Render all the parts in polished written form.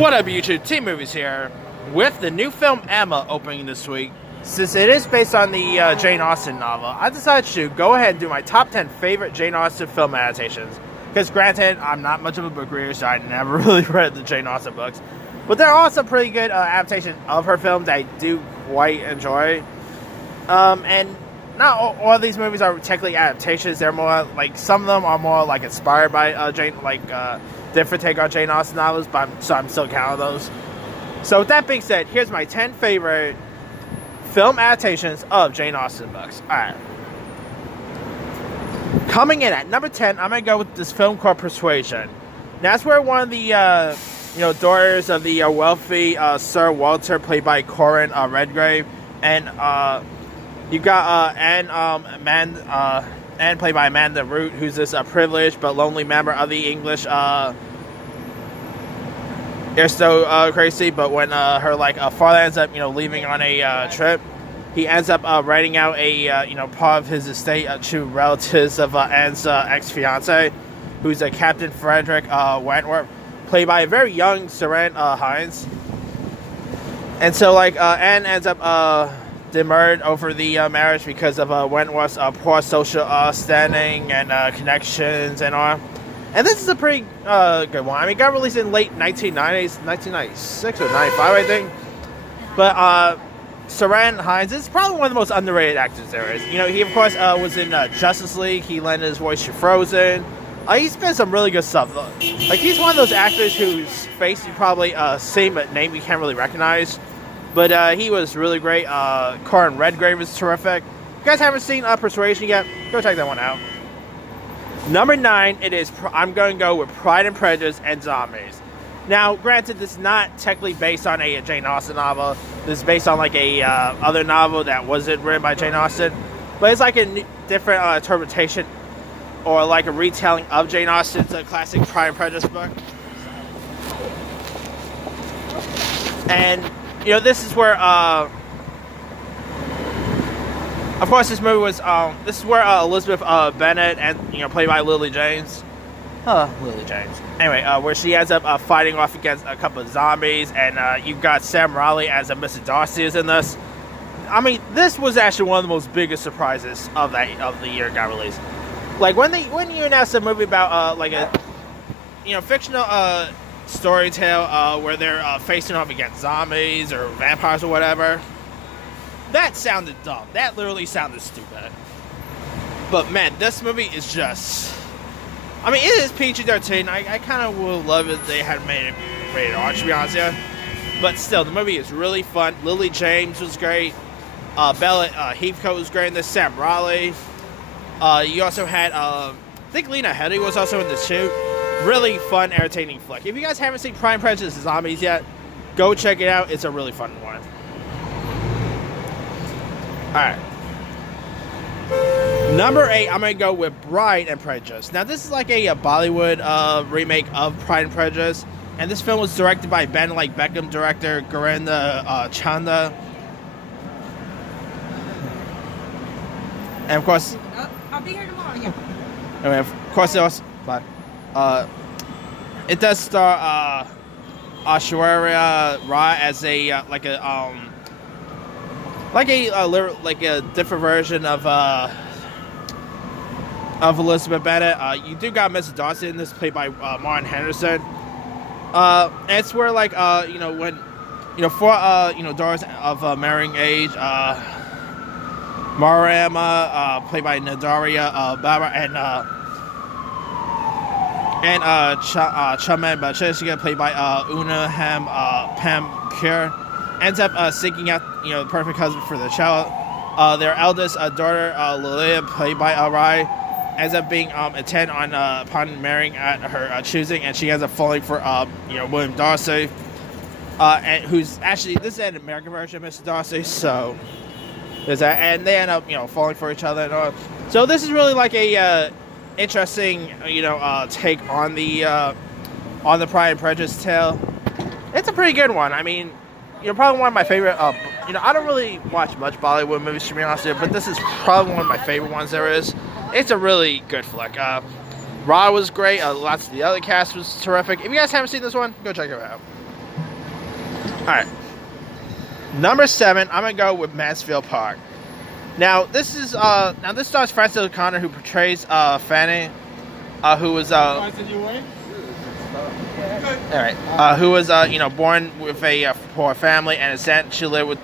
What up, YouTube? Team Movies here with the new film Emma opening this week. Since it is based on the Jane Austen novel, I decided to go ahead and do my top 10 favorite Jane Austen film adaptations. Because granted, I'm not much of a book reader, so I never really read the Jane Austen books. But there are some pretty good adaptations of her films that I do quite enjoy. And not all of these movies are technically adaptations. They're more like, some of them are more like inspired by Jane, different take on Jane Austen novels, but I'm still counting those. So with that being said, here's my 10 favorite film adaptations of Jane Austen books. Alright. Coming in at number 10, I'm going to go with this film called Persuasion. Now, that's where one of the daughters of the wealthy Sir Walter, played by Corin Redgrave, and you got Anne, played by Amanda Root, who's this privileged but lonely member of the English aristocracy. But when her father ends up leaving on a trip, he ends up renting out a part of his estate to relatives of Anne's ex-fiance, who's a Captain Frederick Wentworth, played by a very young Serene Hines. And so Anne ends up demurred over the marriage because of Wentworth's poor social standing and connections and all. And this is a pretty good one. I mean, it got released in late 1990s, 1996 or 95, I think. But Serene Hines is probably one of the most underrated actors there is. He of course was in Justice League. He lent his voice to Frozen. He's been some really good stuff. He's one of those actors whose face you probably see, but name you can't really recognize. But he was really great. Corin Redgrave is terrific. If you guys haven't seen Persuasion yet, go check that one out. Number 9, I'm going to go with Pride and Prejudice and Zombies. Now, granted, this is not technically based on a Jane Austen novel. This is based on a other novel that wasn't written by Jane Austen. But it's a different interpretation, or a retelling of Jane Austen's classic Pride and Prejudice book. And this is where, of course, this movie was, this is where Elizabeth Bennet, and, played by Lily James. Lily James. Anyway, where she ends up fighting off against a couple of zombies, and you've got Sam Riley as Mr. Darcy is in this. I mean, this was actually one of the most biggest surprises of the year it got released. When you announced a movie about, a fictional, story tale where they're facing off against zombies or vampires or whatever, that sounded dumb. That literally sounded stupid. But man, this movie is just, I mean, it is PG-13. I kind of would love it if they had made it rated R, to be honest with you. But still, the movie is really fun. Lily James was great. Bella Heathcote was great in this. Sam Riley. You also had, I think Lena Headey was also in this too. Really fun, entertaining flick. If you guys haven't seen Pride and Prejudice and Zombies yet, go check it out. It's a really fun one. Alright. Number 8, I'm going to go with Bride and Prejudice. Now, this is a Bollywood remake of Pride and Prejudice. And this film was directed by Ben Beckham director Gurinder Chanda. And of course, I'll be here tomorrow, yeah. Anyway, of course, it was... Bye. It does star Aishwarya Rai as a different version of Elizabeth Bennet. You do got Mr. Darcy in this, played by Martin Henderson. And it's where when for daughters of marrying age, Marama, played by Nadaria Baba, and Chaman Bacheshika, played by Unaham Pam Pure, ends up seeking out the perfect husband for the child. Their eldest daughter, Lilia, played by Rai, ends up being intent on upon marrying at her choosing, and she ends up falling for William Darcy, and who's actually, this is an American version of Mr. Darcy, so there's that, and they end up falling for each other and all. So this is really a interesting, take on the Pride and Prejudice tale. It's a pretty good one. I mean, probably one of my favorite. I don't really watch much Bollywood movies, to be honest with you, but this is probably one of my favorite ones there is. It's a really good flick. Ra was great. Lots of the other cast was terrific. If you guys haven't seen this one, go check it out. right. Number 7, I'm gonna go with Mansfield Park. Now this stars Frances O'Connor, who portrays Fanny, who was who was born with a poor family and essentially lived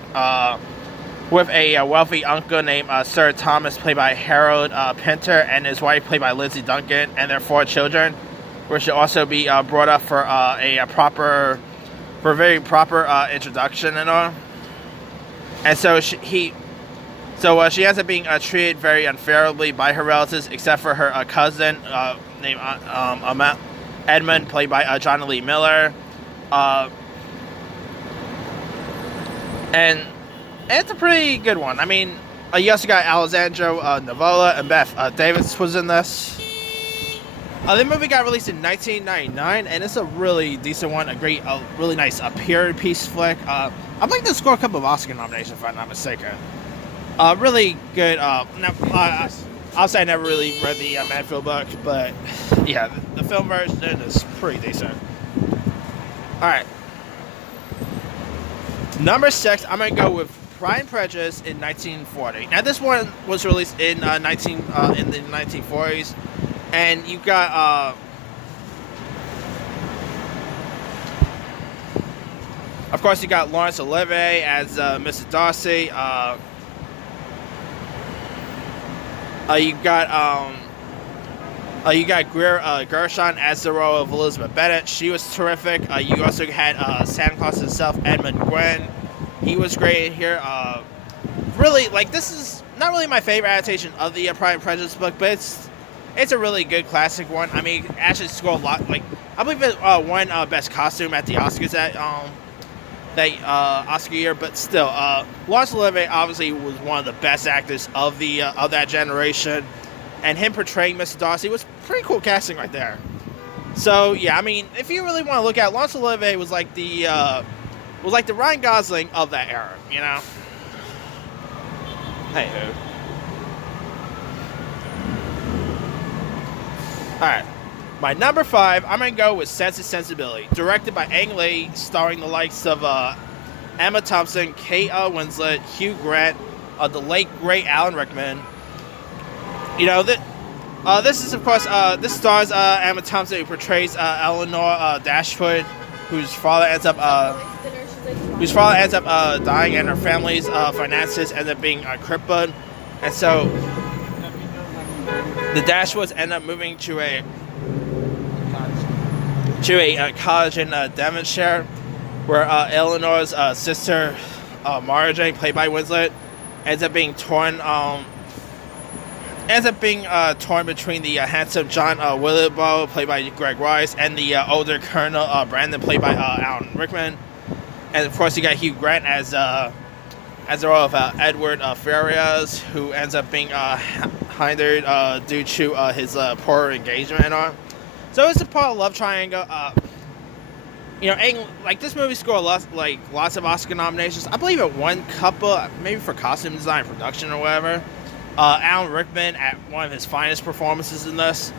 with a wealthy uncle named Sir Thomas, played by Harold Pinter, and his wife, played by Lindsay Duncan, and their 4 children, which should also be brought up for a very proper introduction and all. And so she ends up being treated very unfairly by her relatives, except for her cousin named Edmund, played by John Lee Miller, and it's a pretty good one. I mean, you also got Alessandro Nivola and Beth Davis was in this. The movie got released in 1999, and it's a really decent one. A really nice period piece flick. I'd like to score a couple of Oscar nominations, if I'm not mistaken. Really good. I'll say I never really read the Mansfield book, but yeah, the film version is pretty decent. All right. Number 6, I'm gonna go with Pride and Prejudice in 1940. Now, this one was released in the 1940s, and you got of course you got Laurence Olivier as Mrs. Darcy. You got Greer Gershon as the role of Elizabeth Bennet. She was terrific. You also had Santa Claus himself, Edmund Gwenn. He was great here. Really, like, this is not really my favorite adaptation of the Pride and Prejudice book, but it's a really good classic one. I mean, it actually scored a lot. Like, I believe it won Best Costume at the Oscars that Oscar year, but still, Laurence Olivier obviously was one of the best actors of that generation, and him portraying Mr. Darcy was pretty cool casting right there. So yeah, I mean, if you really want to look at it, Laurence Olivier was like the Ryan Gosling of that era, you know. Hey ho. All right. My number 5, I'm going to go with Sense and Sensibility, directed by Ang Lee, starring the likes of Emma Thompson, Kate Winslet, Hugh Grant, the late, great Alan Rickman. You know, this is, of course, this stars Emma Thompson, who portrays Eleanor Dashwood, whose father ends up dying, and her family's finances end up being crippled. And so the Dashwoods end up moving to a college in Devonshire, where Eleanor's sister, Marjorie, played by Winslet, ends up being torn between the handsome John Willowbow, played by Greg Wise, and the older Colonel Brandon, played by Alan Rickman. And of course, you got Hugh Grant as the role of Edward Farias, who ends up being hindered due to his poor engagement and all. So it's a part of love triangle. You know, like, this movie scored lots of Oscar nominations. I believe it won a couple, maybe for costume design, production, or whatever. Alan Rickman at one of his finest performances in this.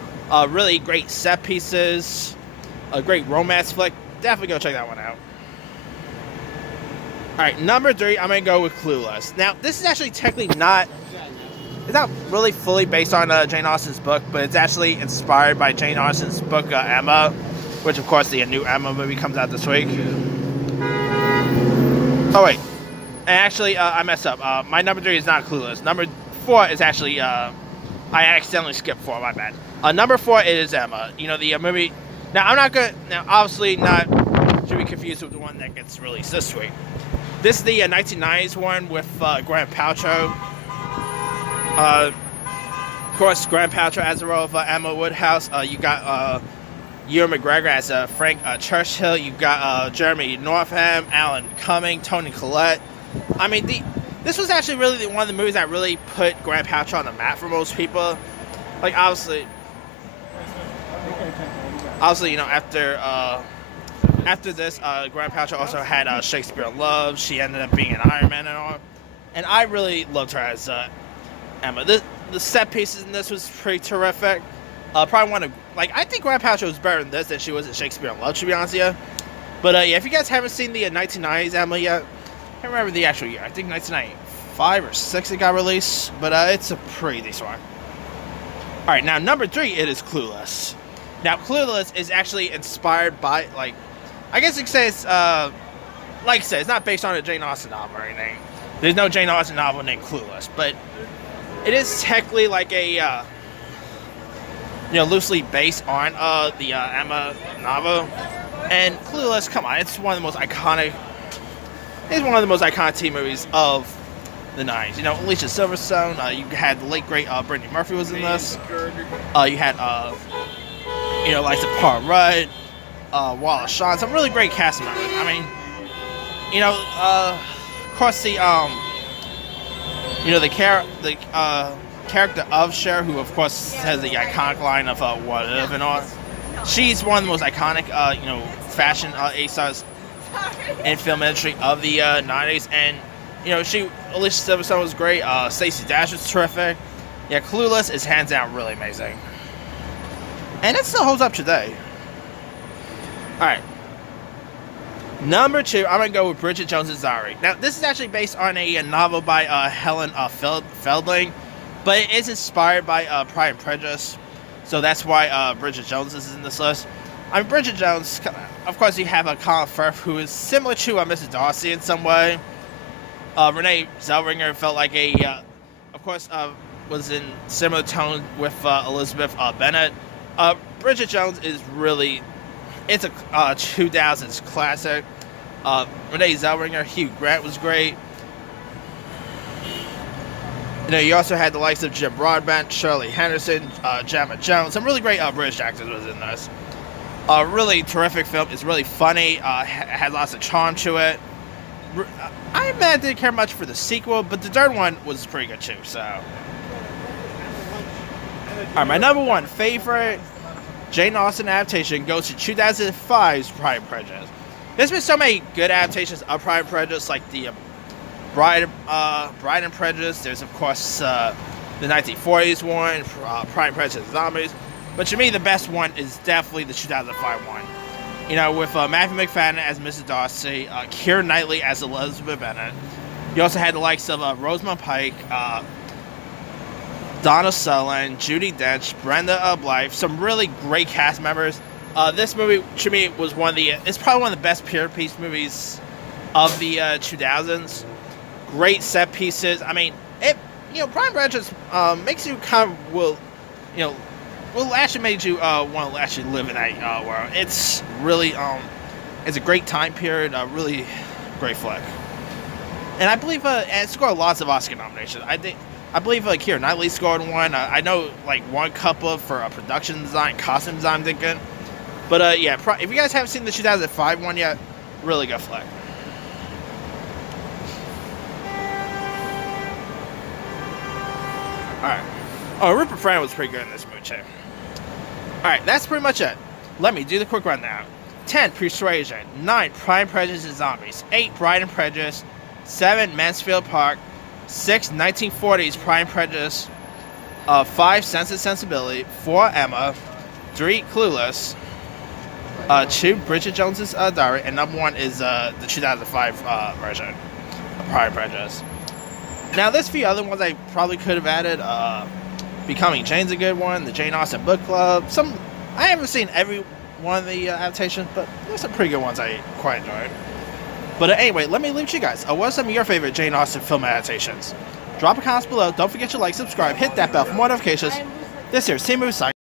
Really great set pieces. A great romance flick. Definitely go check that one out. All right, number 3, I'm gonna go with Clueless. Now, this is actually technically not. It's not really fully based on Jane Austen's book, but it's actually inspired by Jane Austen's book, Emma, which, of course, the new Emma movie comes out this week. Oh, wait. And actually, I messed up. My number 3 is not Clueless. Number 4 is actually, I accidentally skipped 4, my bad. Number 4 is Emma. You know, the movie. Now, obviously not to be confused with the one that gets released this week. This is the 1990s one with Gwyneth Paltrow. Of course, Gwyneth Paltrow as the role of Emma Woodhouse. You got Ewan McGregor as Frank Churchill. You got Jeremy Northam, Alan Cumming, Toni Collette. I mean, this was actually really one of the movies that really put Gwyneth Paltrow on the map for most people. Like, obviously, you know, after this, Gwyneth Paltrow also had Shakespeare in Love. She ended up being an Iron Man and all. And I really loved her as Emma. The set pieces in this was pretty terrific. Probably one of, like, I think Gwyneth Paltrow was better in this than she was in Shakespeare in Love, to be honest with you. But yeah, if you guys haven't seen the 1990s Emma yet, I can't remember the actual year. I think 1995 or 6 it got released, but it's a pretty decent one. All right, now number 3, it is Clueless. Now, Clueless is actually inspired by, like, I guess you could say it's, like I said, it's not based on a Jane Austen novel or anything. There's no Jane Austen novel named Clueless, but it is technically like a, loosely based on the Emma novel. And Clueless, come on, it's one of the most iconic. It's one of the most iconic teen movies of the 90s. Alicia Silverstone. You had the late great Brittany Murphy was in this. You had like the Paul Rudd, Wallace Shawn, some really great cast members. I mean, of course the character of Cher, who of course has the iconic line of "What if" and all. She's one of the most iconic, fashion A-stars in film industry of the 90s, and Alicia Silverstone was great. Stacey Dash was terrific. Yeah, Clueless is hands down really amazing, and it still holds up today. All right, number 2, I'm gonna go with Bridget Jones's Diary. Now, this is actually based on a novel by Helen Felding, but it is inspired by Pride and Prejudice. So that's why Bridget Jones is in this list. I mean, Bridget Jones, of course, you have Colin Firth, who is similar to Mrs. Darcy in some way. Renee Zellweger felt like of course, was in similar tone with Elizabeth Bennet. Bridget Jones is really, it's a 2000s classic. Renee Zellweger, Hugh Grant was great. You also had the likes of Jim Broadbent, Shirley Henderson, Gemma Jones. Some really great British actors was in this. Really terrific film. It's really funny. Has lots of charm to it. I didn't care much for the sequel, but the third one was pretty good too. So, all right, my number 1 favorite Jane Austen adaptation goes to 2005's Pride and Prejudice. There's been so many good adaptations of Pride and Prejudice, like the Bride and Prejudice. There's of course the 1940s one, Pride and Prejudice Zombies. But to me, the best one is definitely the 2005 one. With Matthew McFadden as Mrs. Darcy, Keira Knightley as Elizabeth Bennet. You also had the likes of Rosamund Pike, Donna Sutherland, Judi Dench, Brenda Blythe. Some really great cast members. This movie, to me, was it's probably one of the best period piece movies of the 2000s. Great set pieces. I mean, Prime Prejudice makes you kind of will actually made you want to actually live in that world. It's really it's a great time period. Really great flick. And I believe it scored lots of Oscar nominations. I believe Keira Knightley scored one. I know like one couple for production design, costume design, I'm thinking. But yeah, if you guys haven't seen the 2005 one yet, really good flick. Alright. Oh, Rupert Friend was pretty good in this movie too. Alright, that's pretty much it. Let me do the quick rundown. 10, Persuasion. 9, Pride and Prejudice and Zombies. 8, Pride and Prejudice. 7, Mansfield Park. 6, 1940s Pride and Prejudice. 5, Sense and Sensibility. 4, Emma. 3, Clueless. 2, Bridget Jones's Diary. And number 1 is the 2005 version of Pride and Prejudice. Now, there's a few other ones I probably could have added. Becoming Jane's a good one. The Jane Austen Book Club. I haven't seen every one of the adaptations, but there's some pretty good ones I quite enjoyed. But anyway, let me leave you guys. What are some of your favorite Jane Austen film adaptations? Drop a comment below. Don't forget to like, subscribe, hit that bell for more notifications. This here is Team Movie Side.